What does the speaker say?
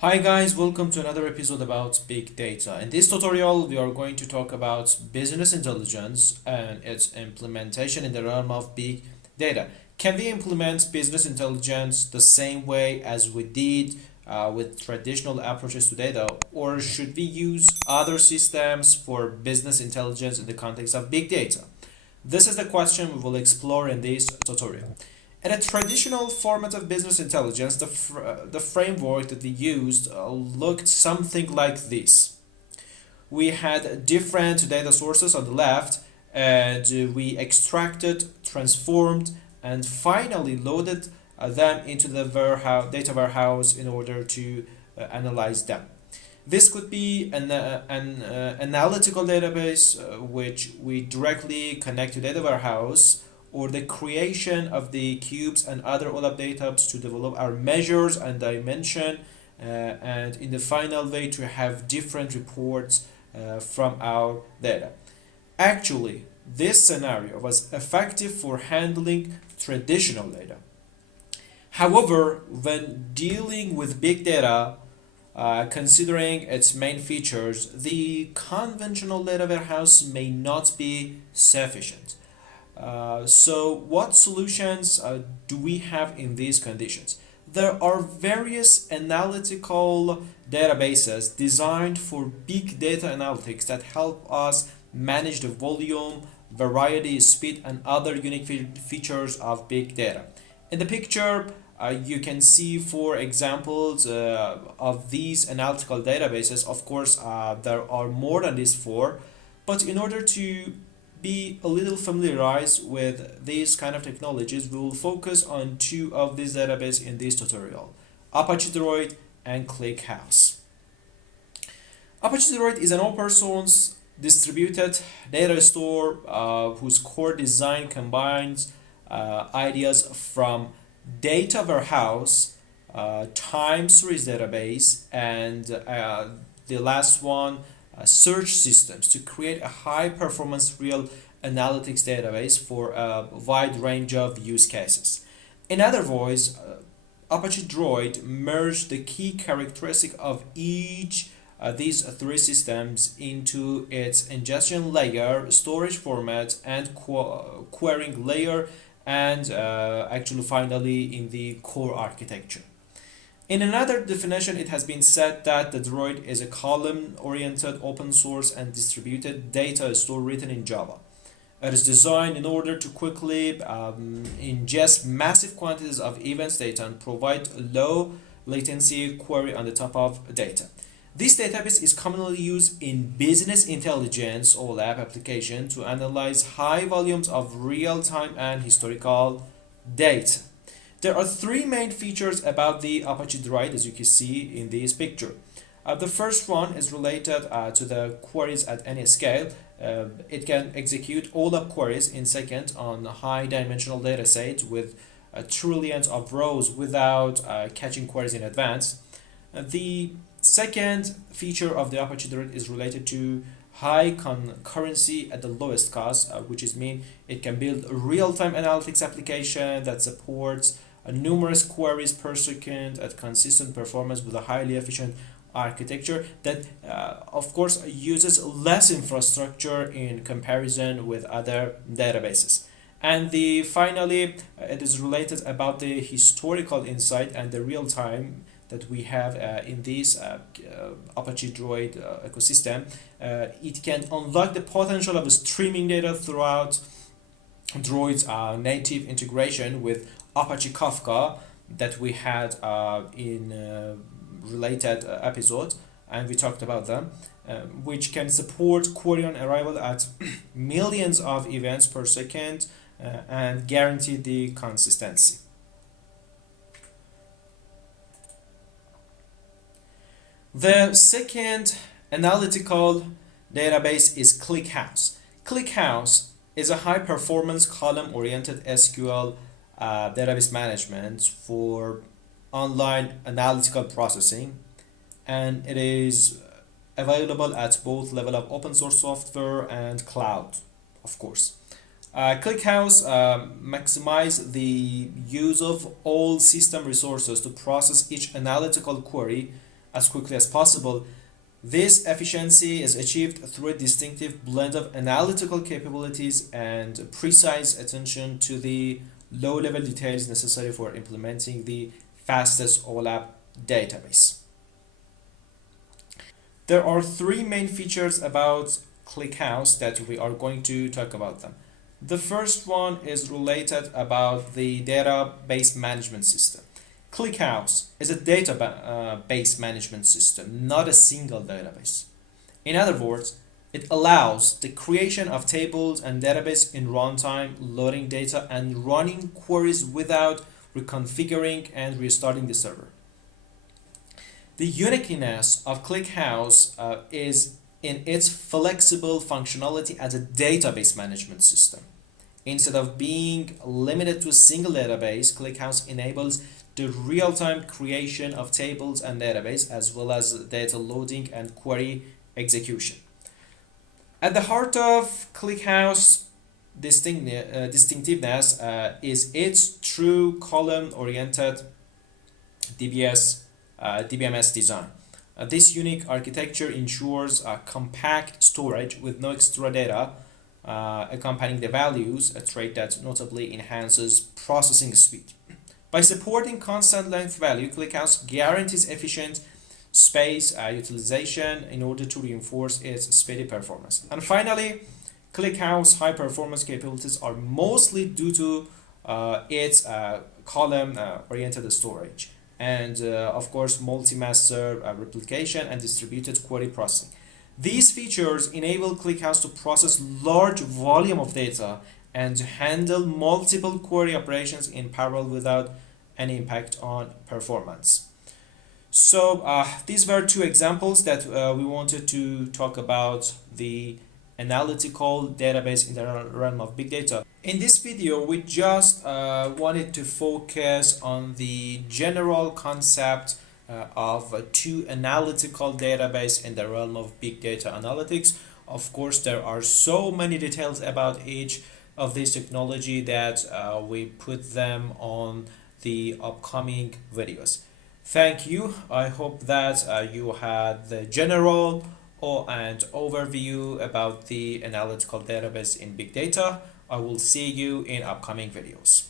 Hi guys, welcome to another episode about big data. In this tutorial, we are going to talk about business intelligence and its implementation in the realm of big data. Can we implement business intelligence the same way as we did with traditional approaches to data, or should we use other systems for business intelligence in the context of big data? This is the question we will explore in this tutorial. In a traditional format of business intelligence, the framework that we used looked something like this. We had different data sources on the left, and we extracted, transformed, and finally loaded them into the data warehouse in order to analyze them. This could be an analytical database which we directly connect to data warehouse, or the creation of the cubes and other OLAP data to develop our measures and dimension, and in the final way to have different reports from our data. Actually, this scenario was effective for handling traditional data. However, when dealing with big data, considering its main features, the conventional data warehouse may not be sufficient. So what solutions do we have in these conditions? There are various analytical databases designed for big data analytics that help us manage the volume, variety, speed, and other unique features of big data. In the picture, you can see four examples of these analytical databases. Of course, there are more than these four, but in order to be a little familiarized with these kind of technologies, we will focus on two of these databases in this tutorial: Apache Druid and Clickhouse. Apache Druid is an open source distributed data store whose core design combines ideas from data warehouse, time series database, and the last one, search systems to create a high performance real analytics database for a wide range of use cases. In other words, Apache Druid merged the key characteristic of each these three systems into its ingestion layer, storage format, and querying layer, and actually finally in the core architecture. In another definition, it has been said that the Druid is a column-oriented, open-source, and distributed data store written in Java. It is designed in order to quickly ingest massive quantities of events data and provide low latency query on the top of data. This database is commonly used in business intelligence or lab application to analyze high volumes of real-time and historical data. There are three main features about the Apache Druid, as you can see in this picture. The first one is related to the queries at any scale. It can execute all the queries in seconds on high dimensional data sets with trillions of rows without catching queries in advance. The second feature of the Apache Druid is related to high concurrency at the lowest cost, which is mean it can build a real-time analytics application that supports numerous queries per second at consistent performance with a highly efficient architecture that of course uses less infrastructure in comparison with other databases. And the finally, it is related about the historical insight and the real time that we have in this Apache Druid ecosystem. It can unlock the potential of streaming data throughout Druid's native integration with Apache Kafka that we had in related episodes, and we talked about them, which can support query on arrival at millions of events per second and guarantee the consistency. The second analytical database is Clickhouse. Clickhouse is a high performance column oriented SQL database management for online analytical processing, and it is available at both level of open source software and cloud, of course. Clickhouse maximize the use of all system resources to process each analytical query as quickly as possible. This efficiency is achieved through a distinctive blend of analytical capabilities and precise attention to the low-level details necessary for implementing the fastest OLAP database. There are three main features about ClickHouse that we are going to talk about them. The first one is related about the database management system. ClickHouse is a database management system, not a single database. In other words, it allows the creation of tables and database in runtime, loading data, and running queries without reconfiguring and restarting the server. The uniqueness of ClickHouse is in its flexible functionality as a database management system. Instead of being limited to a single database, ClickHouse enables the real-time creation of tables and database as well as data loading and query execution. At the heart of ClickHouse distinctiveness is its true column-oriented DBMS design. This unique architecture ensures compact storage with no extra data accompanying the values, a trait that notably enhances processing speed. By supporting constant length value, ClickHouse guarantees efficient space utilization in order to reinforce its speedy performance. And finally, ClickHouse high performance capabilities are mostly due to its column oriented storage and of course multi-master replication and distributed query processing. These features enable ClickHouse to process large volume of data and handle multiple query operations in parallel without any impact on performance. So these were two examples that we wanted to talk about the analytical database in the realm of big data. In this video, we just wanted to focus on the general concept of two analytical database in the realm of big data analytics. Of course, there are so many details about each of this technology that we put them on the upcoming videos. Thank you. I hope that you had the general and overview about the analytical database in big data. I will see you in upcoming videos.